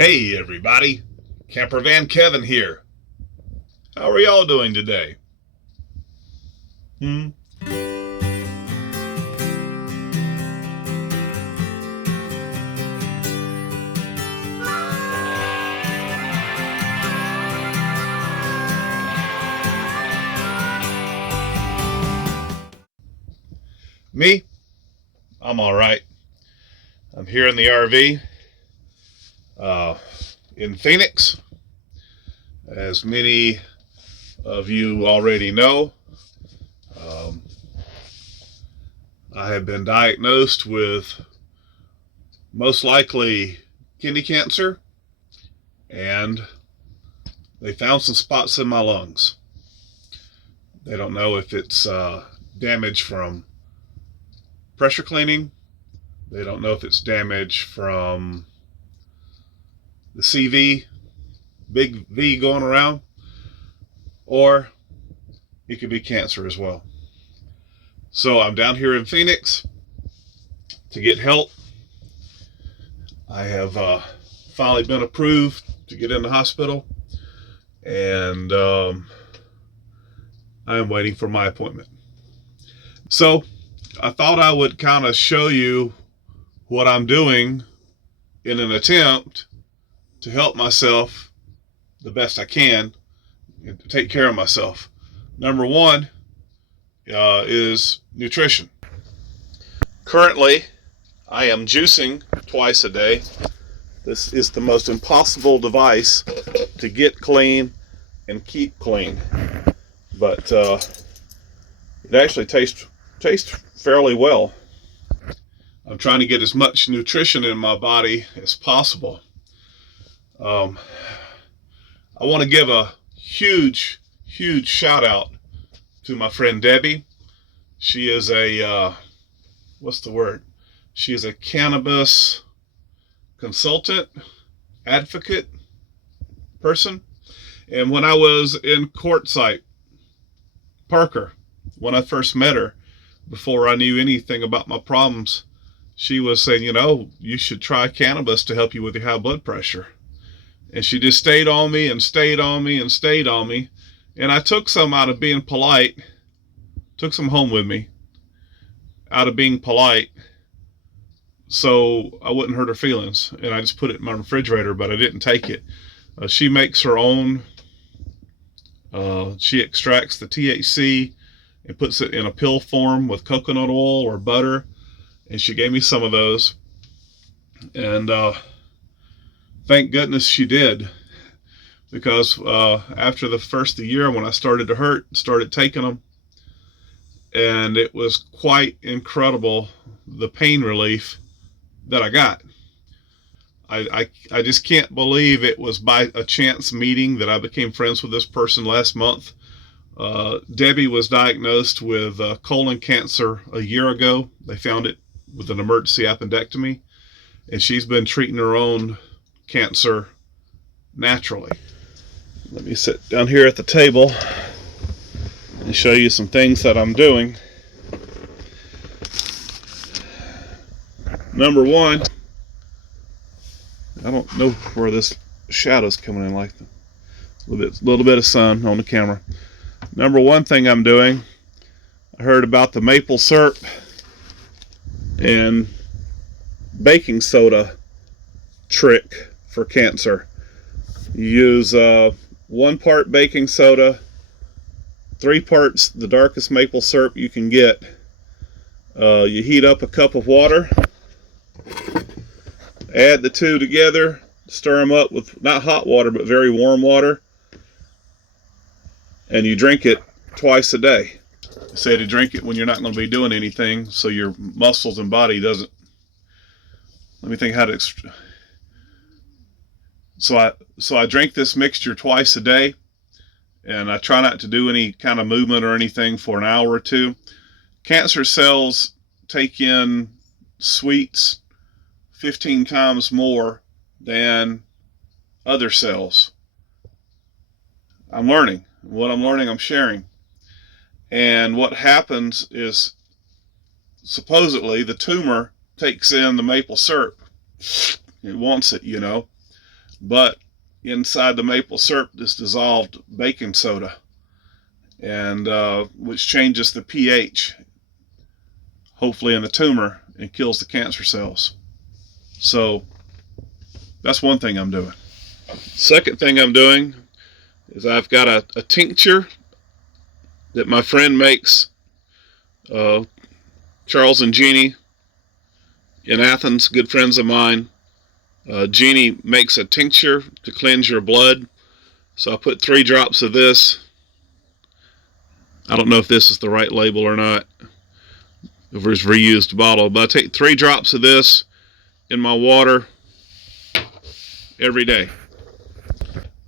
Hey everybody, Campervan Kevin here. How are y'all doing today? Me? I'm alright. I'm here in the RV in Phoenix. As many of you already know, I have been diagnosed with most likely kidney cancer, and they found some spots in my lungs. They don't know if it's damage from pressure cleaning. They don't know if it's damage from the CV, big V going around, or it could be cancer as well. So I'm down here in Phoenix to get help. I have finally been approved to get in the hospital, and I am waiting for my appointment. So I thought I would kind of show you what I'm doing in an attempt to help myself the best I can and to take care of myself. Number one is nutrition. Currently, I am juicing twice a day. This is the most impossible device to get clean and keep clean, but it actually tastes fairly well. I'm trying to get as much nutrition in my body as possible. I want to give a huge shout out to my friend Debbie. She is a she is a cannabis consultant, advocate person. And when I was in Quartzsite, Parker, when I first met her, before I knew anything about my problems, she was saying, you should try cannabis to help you with your high blood pressure. And she just stayed on me and stayed on me and stayed on me. And I took some out of being polite, took some home with me out of being polite, so I wouldn't hurt her feelings. And I just put it in my refrigerator, but I didn't take it. She makes her own. She extracts the THC and puts it in a pill form with coconut oil or butter. And she gave me some of those. And thank goodness she did. Because after the first of the year, when I started to hurt, started taking them. And it was quite incredible, the pain relief that I got. I just can't believe it was by a chance meeting that I became friends with this person last month. Debbie was diagnosed with colon cancer a year ago. They found it with an emergency appendectomy, and she's been treating her own cancer naturally. Let me sit down here at the table and show you some things that I'm doing. Number one, I don't know where this shadow's coming in like that. A little bit of sun on the camera. Number one thing I'm doing, I heard about the maple syrup and baking soda trick for cancer. You use 1 part baking soda, 3 parts the darkest maple syrup you can get. You heat up a cup of water, add the two together, stir them up with not hot water but very warm water, and you drink it twice a day. I say to drink it when you're not going to be doing anything, so your muscles and body doesn't. Let me think how to. So I drink this mixture twice a day, and I try not to do any kind of movement or anything for an hour or two. Cancer cells take in sweets 15 times more than other cells. I'm learning. What I'm learning, I'm sharing. And what happens is, supposedly, the tumor takes in the maple syrup. It wants it, but inside the maple syrup is dissolved baking soda, and which changes the pH, hopefully in the tumor, and kills the cancer cells. So that's one thing I'm doing. Second thing I'm doing is I've got a tincture that my friend makes, Charles and Jeannie in Athens, good friends of mine. Jeannie makes a tincture to cleanse your blood. So I put 3 drops of this. I don't know if this is the right label or not, if it's a reused bottle, but I take 3 drops of this in my water every day.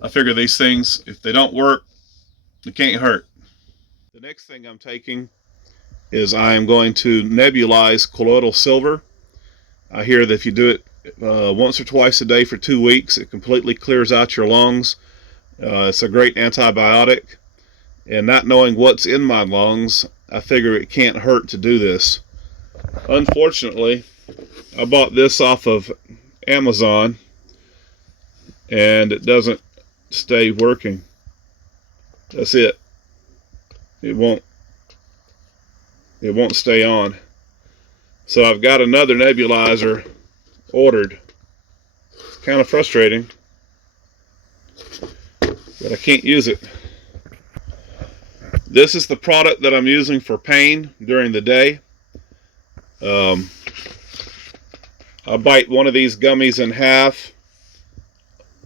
I figure these things, if they don't work, they can't hurt. The next thing I'm taking is I am going to nebulize colloidal silver. I hear that if you do it once or twice a day for 2 weeks, it completely clears out your lungs. It's a great antibiotic. And not knowing what's in my lungs, I figure it can't hurt to do this. Unfortunately, I bought this off of Amazon, and it doesn't stay working. That's it. It won't stay on. So I've got another nebulizer ordered. It's kind of frustrating, but I can't use it. This is the product that I'm using for pain during the day. I bite one of these gummies in half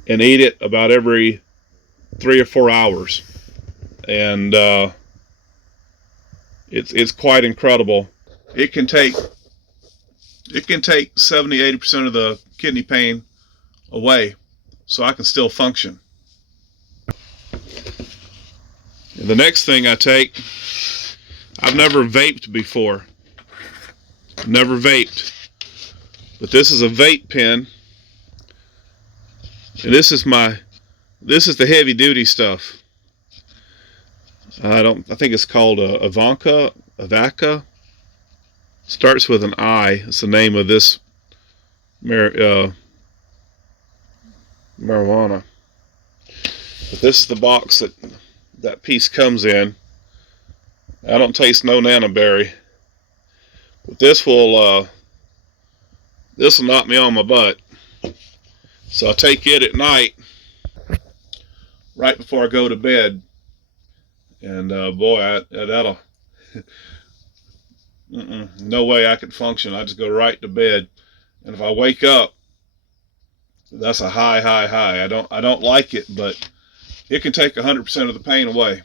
and eat it about every 3 or 4 hours, and it's quite incredible. It can take 70-80% of the kidney pain away, so I can still function. And the next thing I take, I've never vaped before. Never vaped. But this is a vape pen. And this is the heavy duty stuff. I think it's called Avaca. Starts with an I. It's the name of this marijuana. But this is the box that piece comes in. I don't taste no nannerberry, but this will knock me on my butt. So I take it at night, right before I go to bed, and boy, that'll no way I could function. I just go right to bed, and if I wake up, that's a high. I don't like it, but it can take 100% of the pain away.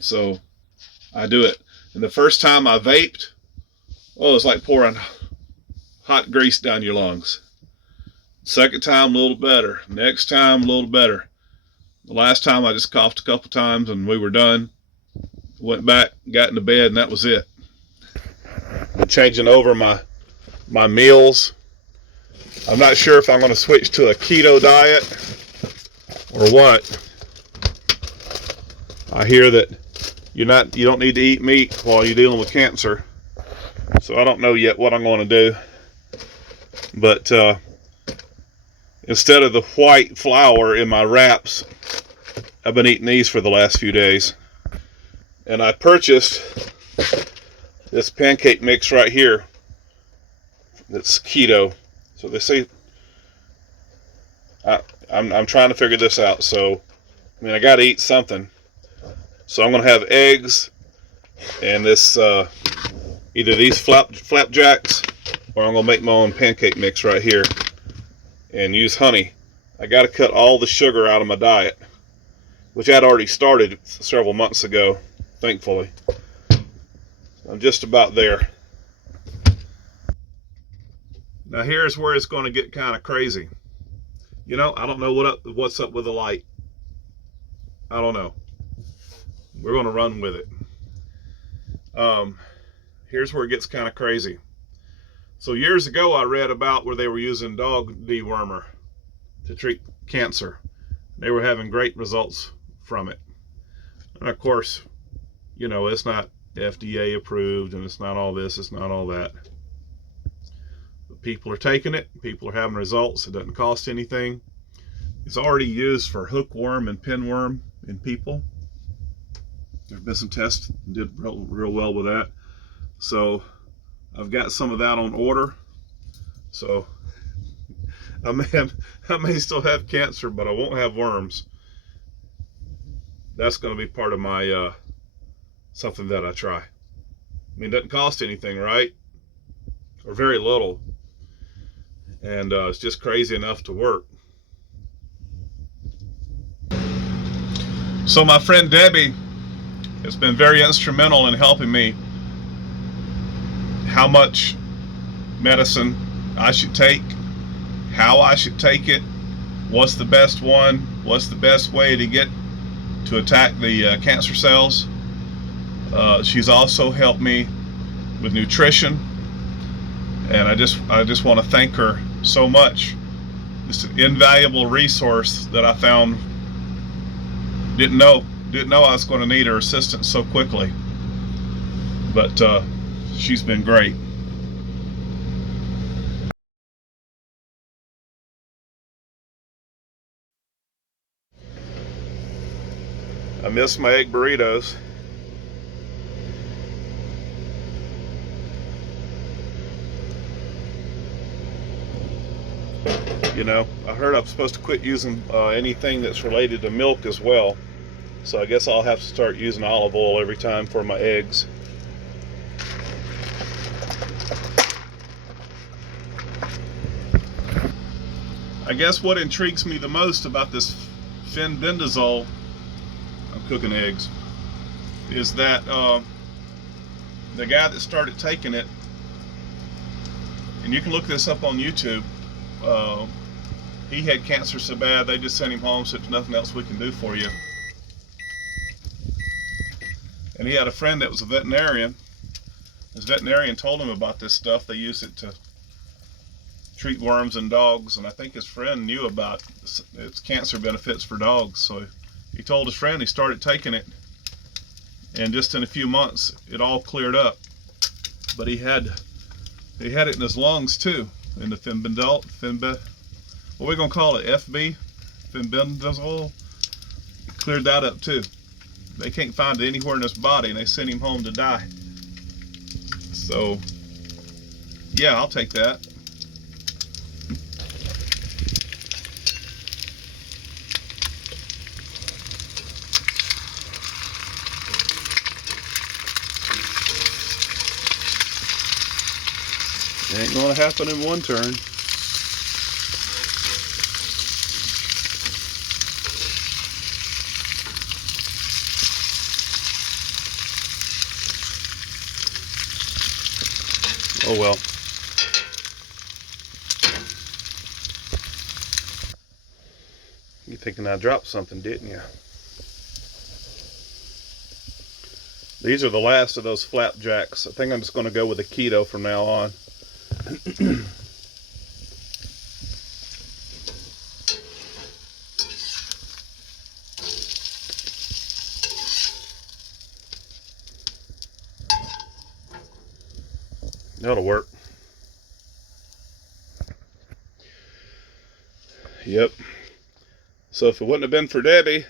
So I do it. And the first time I vaped, it's like pouring hot grease down your lungs. Second time, a little better. Next time, a little better. The last time I just coughed a couple times and we were done. Went back, got into bed, and that was it. I'm changing over my meals. I'm not sure if I'm going to switch to a keto diet or what. I hear that you don't need to eat meat while you're dealing with cancer. So I don't know yet what I'm going to do. But instead of the white flour in my wraps, I've been eating these for the last few days. And I purchased this pancake mix right here that's keto. So they say, I'm trying to figure this out. So, I got to eat something. So I'm going to have eggs and this, either these flapjacks, or I'm going to make my own pancake mix right here and use honey. I got to cut all the sugar out of my diet, which I'd already started several months ago, thankfully. I'm just about there. Now here's where it's going to get kind of crazy. I don't know what's up with the light. I don't know. We're going to run with it. Here's where it gets kind of crazy. So years ago, I read about where they were using dog dewormer to treat cancer. They were having great results from it. And of course, it's not FDA approved, and it's not all this, it's not all that. But people are taking it. People are having results. It doesn't cost anything. It's already used for hookworm and pinworm in people. There have been some tests that did real well with that. So I've got some of that on order. So I may still have cancer, but I won't have worms. That's going to be part of my something that I try. I mean, it doesn't cost anything, right? Or very little. And it's just crazy enough to work. So my friend Debbie has been very instrumental in helping me how much medicine I should take, how I should take it, what's the best one, what's the best way to attack the cancer cells. She's also helped me with nutrition, and I just want to thank her so much. It's an invaluable resource that I found. Didn't know I was going to need her assistance so quickly, but she's been great. I miss my egg burritos. You know, I heard I'm supposed to quit using anything that's related to milk as well. So I guess I'll have to start using olive oil every time for my eggs. I guess what intrigues me the most about this fenbendazole, I'm cooking eggs, is that the guy that started taking it, and you can look this up on YouTube, he had cancer so bad they just sent him home, so there's nothing else we can do for you. And he had a friend that was a veterinarian. His veterinarian told him about this stuff. They use it to treat worms in dogs, and I think his friend knew about its cancer benefits for dogs. So he told his friend, he started taking it, and just in a few months it all cleared up. But he had it in his lungs too, in the what are we gonna call it, FB, fenbendazole. He cleared that up too. They can't find it anywhere in his body, and they sent him home to die. So yeah, I'll take that. It ain't gonna happen in one turn. Oh well. You thinking I dropped something, didn't you? These are the last of those flapjacks. I think I'm just going to go with a keto from now on. That'll work. Yep. So if it wouldn't have been for Debbie,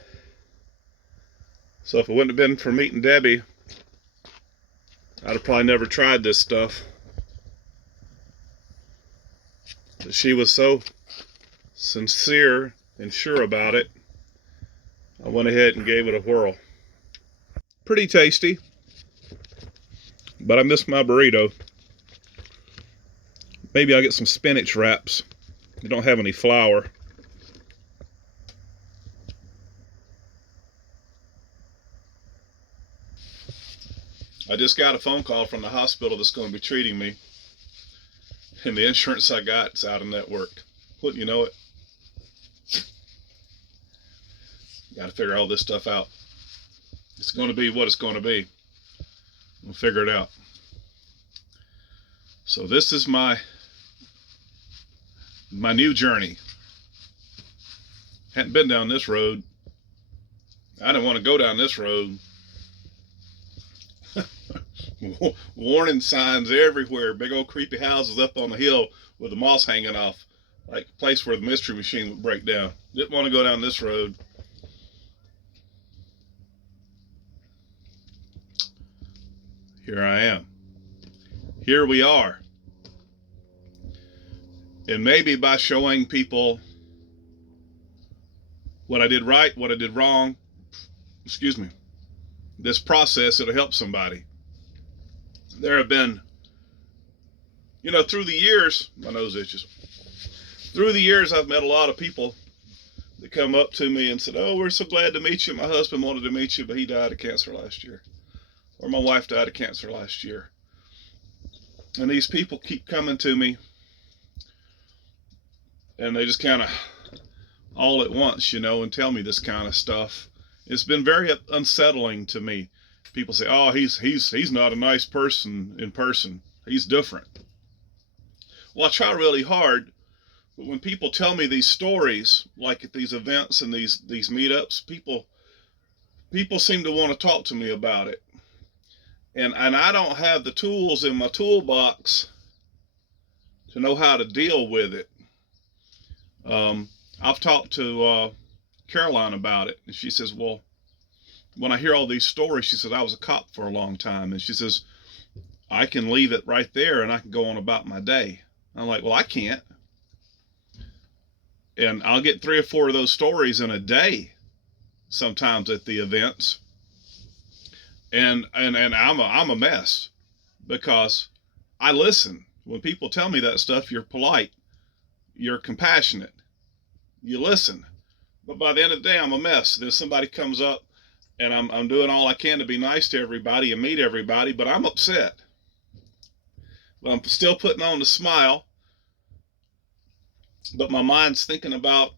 meeting Debbie, I'd have probably never tried this stuff. But she was so sincere and sure about it, I went ahead and gave it a whirl. Pretty tasty, but I miss my burrito. Maybe I'll get some spinach wraps. They don't have any flour. I just got a phone call from the hospital that's going to be treating me, and the insurance I got is out of network. Wouldn't you know it? Got to figure all this stuff out. It's going to be what it's going to be. We'll figure it out. So this is my new journey. Hadn't been down this road. I didn't want to go down this road. Warning signs everywhere. Big old creepy houses up on the hill with the moss hanging off. like a place where the mystery machine would break down. Didn't want to go down this road. Here I am. Here we are. And maybe by showing people what I did right, what I did wrong, excuse me, this process, it'll help somebody. There have been, you know, through the years, my nose itches. Through the years, I've met a lot of people that come up to me and said, "Oh, we're so glad to meet you. My husband wanted to meet you, but he died of cancer last year." Or my wife died of cancer last year. And these people keep coming to me, and they just kind of all at once, you know, and tell me this kind of stuff. It's been very unsettling to me. People say, "Oh, he's not a nice person in person. He's different." Well, I try really hard, but when people tell me these stories, like at these events and these meetups, people seem to want to talk to me about it. And I don't have the tools in my toolbox to know how to deal with it. I've talked to Caroline about it, and she says, "Well, when I hear all these stories," she says, "I was a cop for a long time," and she says, "I can leave it right there and I can go on about my day." I'm like, "Well, I can't." And I'll get 3 or 4 of those stories in a day, sometimes at the events. And I'm a mess because I listen. When people tell me that stuff, you're polite, you're compassionate, you listen. But by the end of the day, I'm a mess. Then somebody comes up and I'm doing all I can to be nice to everybody and meet everybody, but I'm upset. But I'm still putting on the smile, but my mind's thinking about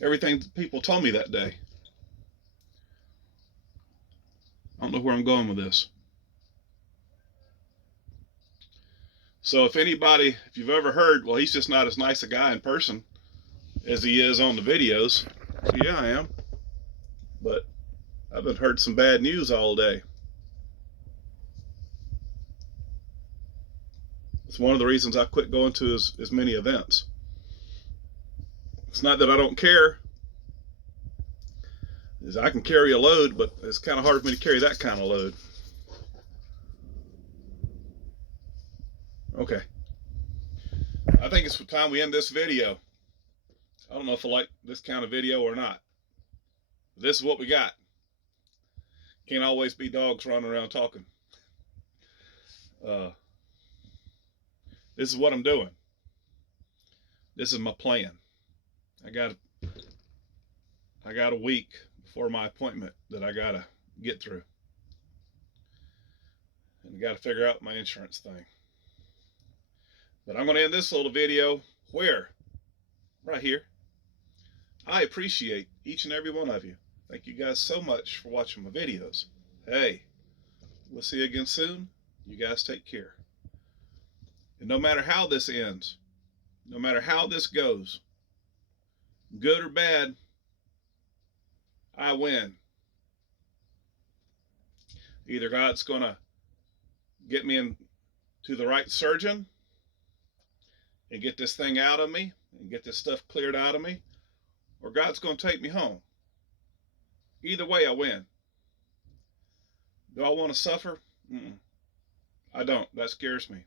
everything that people told me that day. I don't know where I'm going with this. So if you've ever heard, "Well, he's just not as nice a guy in person as he is on the videos," yeah, I am. But I've heard some bad news all day. It's one of the reasons I quit going to as many events. It's not that I don't care. I can carry a load, but it's kind of hard for me to carry that kind of load. Okay. I think it's time we end this video. I don't know if I like this kind of video or not. This is what we got. Can't always be dogs running around talking. This is what I'm doing. This is my plan. I got a week before my appointment that I gotta get through. And I gotta figure out my insurance thing. But I'm gonna end this little video where? Right here. I appreciate each and every one of you. Thank you guys so much for watching my videos. Hey, we'll see you again soon. You guys take care. And no matter how this ends, no matter how this goes, good or bad, I win. Either God's going to get me into the right surgeon and get this thing out of me and get this stuff cleared out of me, or God's going to take me home. Either way, I win. Do I want to suffer? I don't. That scares me.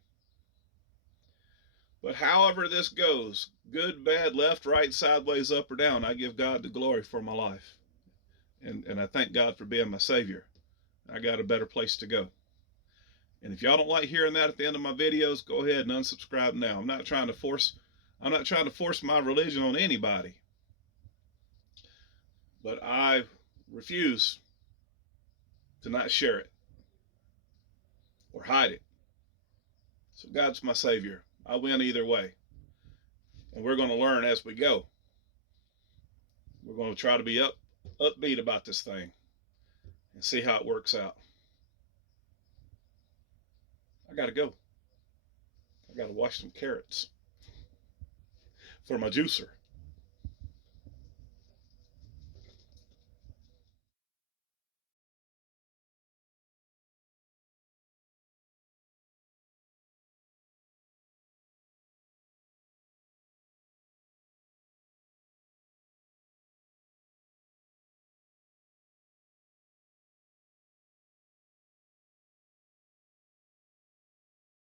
But however this goes, good, bad, left, right, sideways, up, or down, I give God the glory for my life. And I thank God for being my Savior. I got a better place to go. And if y'all don't like hearing that at the end of my videos, go ahead and unsubscribe now. I'm not trying to force my religion on anybody. But I refuse to not share it or hide it. So God's my Savior. I win either way. And we're going to learn as we go. We're going to try to be upbeat about this thing and see how it works out. I got to go. I got to wash some carrots for my juicer.